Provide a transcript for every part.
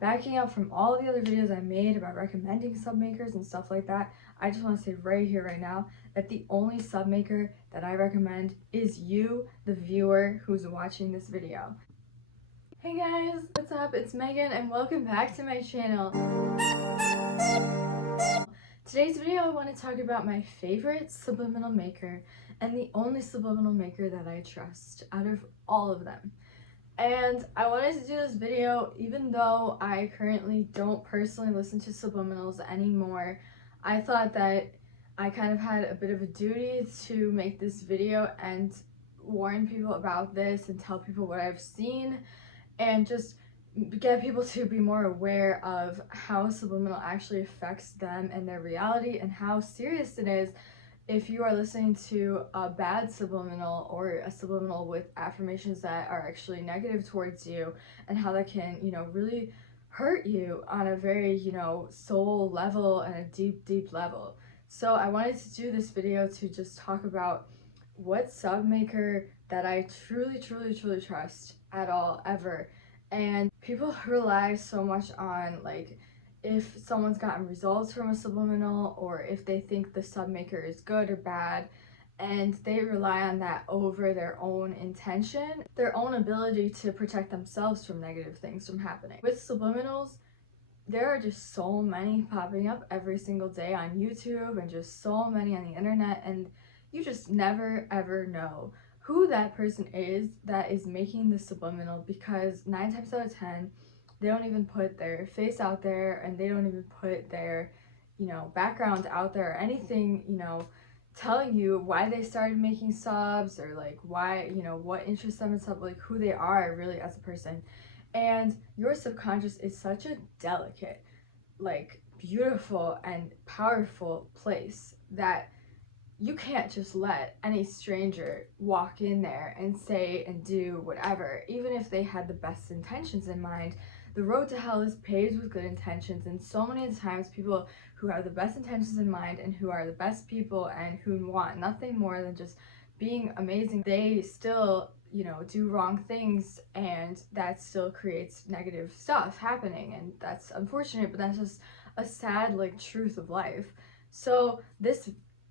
backing up from all the other videos I made about recommending sub makers and stuff like that, I just want to say right here, right now, that the only sub maker that I recommend is you, the viewer who's watching this video. Hey guys, what's up? It's Megan and welcome back to my channel. Today's video I want to talk about my favorite subliminal maker and the only subliminal maker that I trust out of all of them. And I wanted to do this video even though I currently don't personally listen to subliminals anymore. I thought that I kind of had a bit of a duty to make this video and warn people about this and tell people what I've seen and just get people to be more aware of how subliminal actually affects them and their reality and how serious it is if you are listening to a bad subliminal or a subliminal with affirmations that are actually negative towards you, and how that can, really hurt you on a very, soul level and a deep level. So I wanted to do this video to just talk about what sub maker that I truly trust at all, ever. And people rely so much on, like, if someone's gotten results from a subliminal or if they think the sub maker is good or bad, and they rely on that over their own intention, their own ability to protect themselves from negative things from happening. With subliminals, there are just so many popping up every single day on YouTube and just so many on the internet, and you just never ever know who that person is that is making the subliminal, because 9 times out of 10 they don't even put their face out there, and they don't even put their, background out there or anything, telling you why they started making subs or like why, what interests them in sub, like who they are really as a person. And your subconscious is such a delicate, like beautiful and powerful place that you can't just let any stranger walk in there and say and do whatever, even if they had the best intentions in mind. The road to hell is paved with good intentions, and so many times people who have the best intentions in mind and who are the best people and who want nothing more than just being amazing, they still, do wrong things, and that still creates negative stuff happening, and that's unfortunate, but that's just a sad, like, truth of life. So this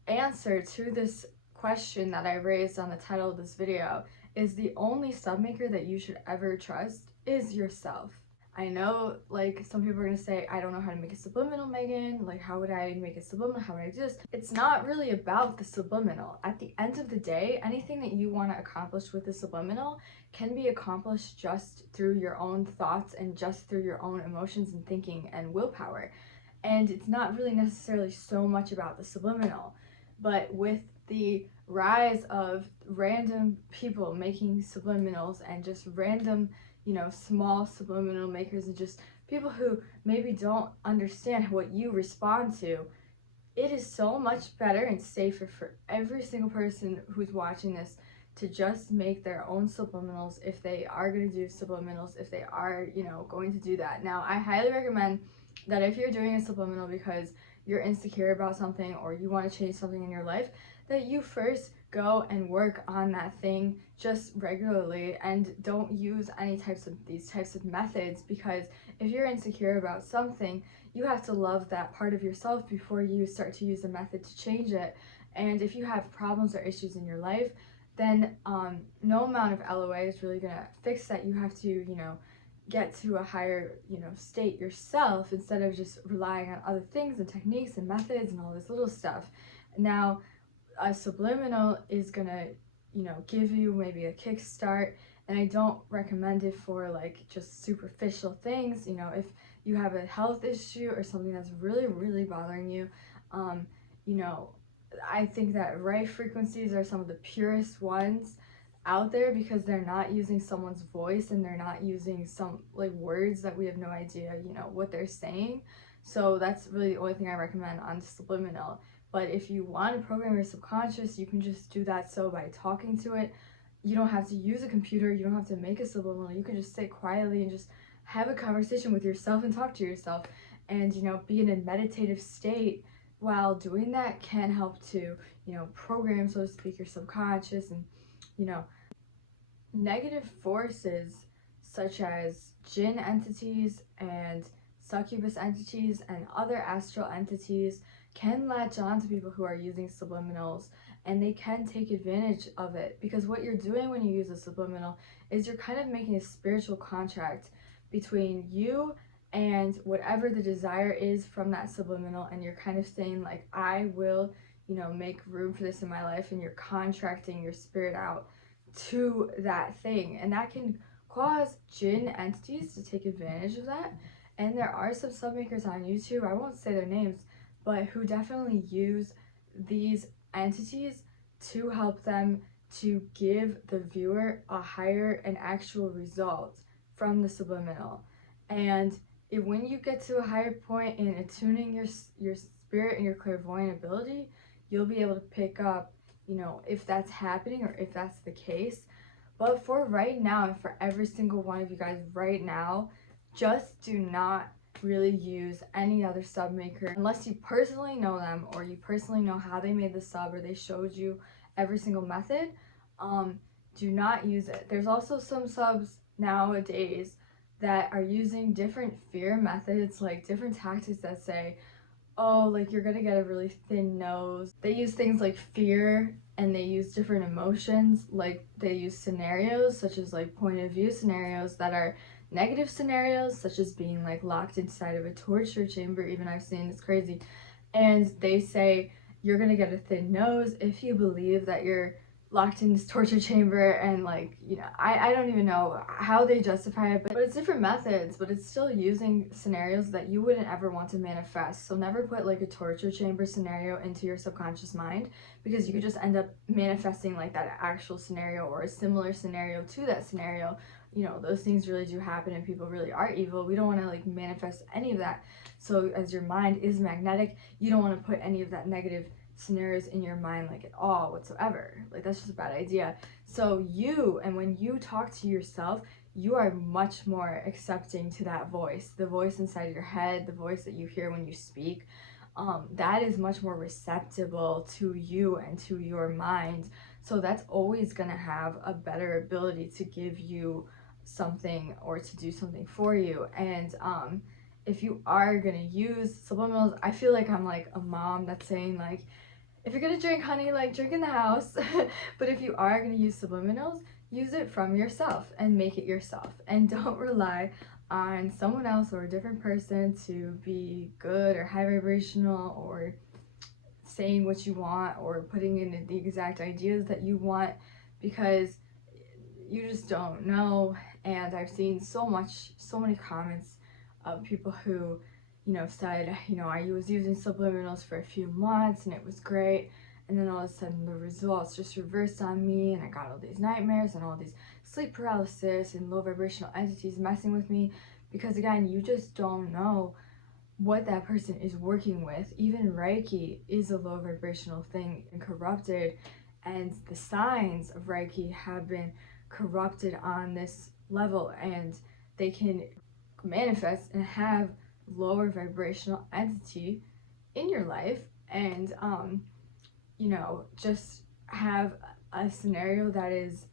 answer to this question that I raised on the title of this video is the only sub maker that you should ever trust is yourself. I know, like, some people are gonna say, I don't know how to make a subliminal, Megan. Like, how would I make a subliminal? How would I do this? It's not really about the subliminal. At the end of the day, anything that you want to accomplish with the subliminal can be accomplished just through your own thoughts and just through your own emotions and thinking and willpower. And it's not really necessarily so much about the subliminal. But with the rise of random people making subliminals and just random, small subliminal makers and just people who maybe don't understand what you respond to, it is so much better and safer for every single person who's watching this to just make their own subliminals if they are going to do subliminals, if they are, going to do that. Now, I highly recommend that if you're doing a subliminal because you're insecure about something or you want to change something in your life, that you first go and work on that thing just regularly and don't use these types of methods, because if you're insecure about something, you have to love that part of yourself before you start to use a method to change it. And if you have problems or issues in your life, then no amount of LOA is really gonna fix that. You have to, get to a higher, state yourself instead of just relying on other things and techniques and methods and all this little stuff. Now, a subliminal is gonna, give you maybe a kickstart, and I don't recommend it for like just superficial things. If you have a health issue or something that's really bothering you, I think that right frequencies are some of the purest ones out there, because they're not using someone's voice and they're not using some like words that we have no idea, what they're saying. So that's really the only thing I recommend on subliminal. But if you want to program your subconscious, you can just do that so by talking to it. You don't have to use a computer, you don't have to make a subliminal. You can just sit quietly and just have a conversation with yourself and talk to yourself, and be in a meditative state while doing that can help to, program, so to speak, your subconscious. And negative forces such as jinn entities and succubus entities and other astral entities can latch on to people who are using subliminals, and they can take advantage of it, because what you're doing when you use a subliminal is you're kind of making a spiritual contract between you and whatever the desire is from that subliminal, and you're kind of saying like, I will, make room for this in my life, and you're contracting your spirit out to that thing, and that can cause jinn entities to take advantage of that. And there are some sub makers on YouTube, I won't say their names, but who definitely use these entities to help them to give the viewer a higher and actual result from the subliminal. And when you get to a higher point in attuning your spirit and your clairvoyant ability, you'll be able to pick up, if that's happening or if that's the case. But for right now, and for every single one of you guys right now, just do not really use any other sub maker unless you personally know them, or you personally know how they made the sub, or they showed you every single method. Do not use it. There's also some subs nowadays that are using different fear methods, like different tactics that say, oh, like you're gonna get a really thin nose. They use things like fear, and they use different emotions, like they use scenarios such as like point of view scenarios that are negative scenarios, such as being like locked inside of a torture chamber. Even I've seen, it's crazy. And they say you're gonna get a thin nose if you believe that you're locked in this torture chamber, and like, I don't even know how they justify it, but it's different methods, but it's still using scenarios that you wouldn't ever want to manifest. So never put like a torture chamber scenario into your subconscious mind, because you could just end up manifesting like that actual scenario or a similar scenario to that scenario. Those things really do happen, and people really are evil. We don't want to like manifest any of that. So as your mind is magnetic, you don't want to put any of that negative scenarios in your mind like at all whatsoever. Like that's just a bad idea. So when you talk to yourself, you are much more accepting to that voice, the voice inside your head, the voice that you hear when you speak. That is much more receptible to you and to your mind. So that's always gonna have a better ability to give you something or to do something for you. And if you are gonna use subliminals, I feel like I'm like a mom that's saying like, if you're gonna drink, honey, like drink in the house. But if you are gonna use subliminals, use it from yourself and make it yourself, and don't rely on someone else or a different person to be good or high vibrational, or saying what you want, or putting in the exact ideas that you want, because you just don't know. And I've seen so many comments of people who said, I was using subliminals for a few months and it was great, and then all of a sudden the results just reversed on me, and I got all these nightmares and all these sleep paralysis and low vibrational entities messing with me. Because again, you just don't know what that person is working with. Even Reiki is a low vibrational thing and corrupted, and the signs of Reiki have been corrupted on this level, and they can manifest and have lower vibrational entity in your life, and just have a scenario that is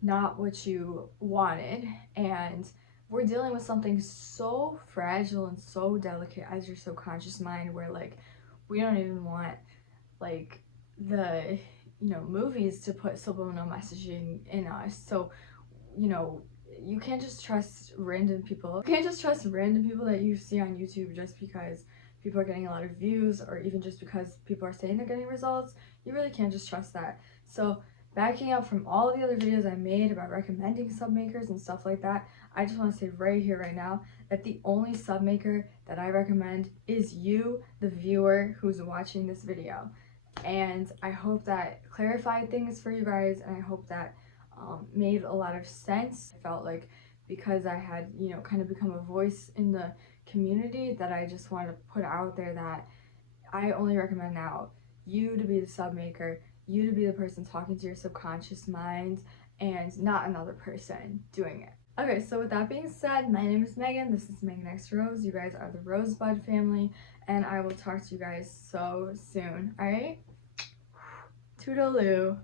not what you wanted. And we're dealing with something so fragile and so delicate as your subconscious mind, where like we don't even want like the movies to put subliminal messaging in us. So you can't just trust random people. You can't just trust random people that you see on YouTube just because people are getting a lot of views, or even just because people are saying they're getting results. You really can't just trust that. So backing up from all the other videos I made about recommending sub makers and stuff like that, I just want to say right here, right now, that the only sub maker that I recommend is you, the viewer who's watching this video. And I hope that clarified things for you guys, and I hope that made a lot of sense. I felt like because I had, kind of become a voice in the community, that I just wanted to put out there that I only recommend now you to be the sub maker, you to be the person talking to your subconscious mind, and not another person doing it. Okay, so with that being said, my name is Megan. This is Megan X Rose. You guys are the Rosebud family, and I will talk to you guys so soon. All right? Toodaloo.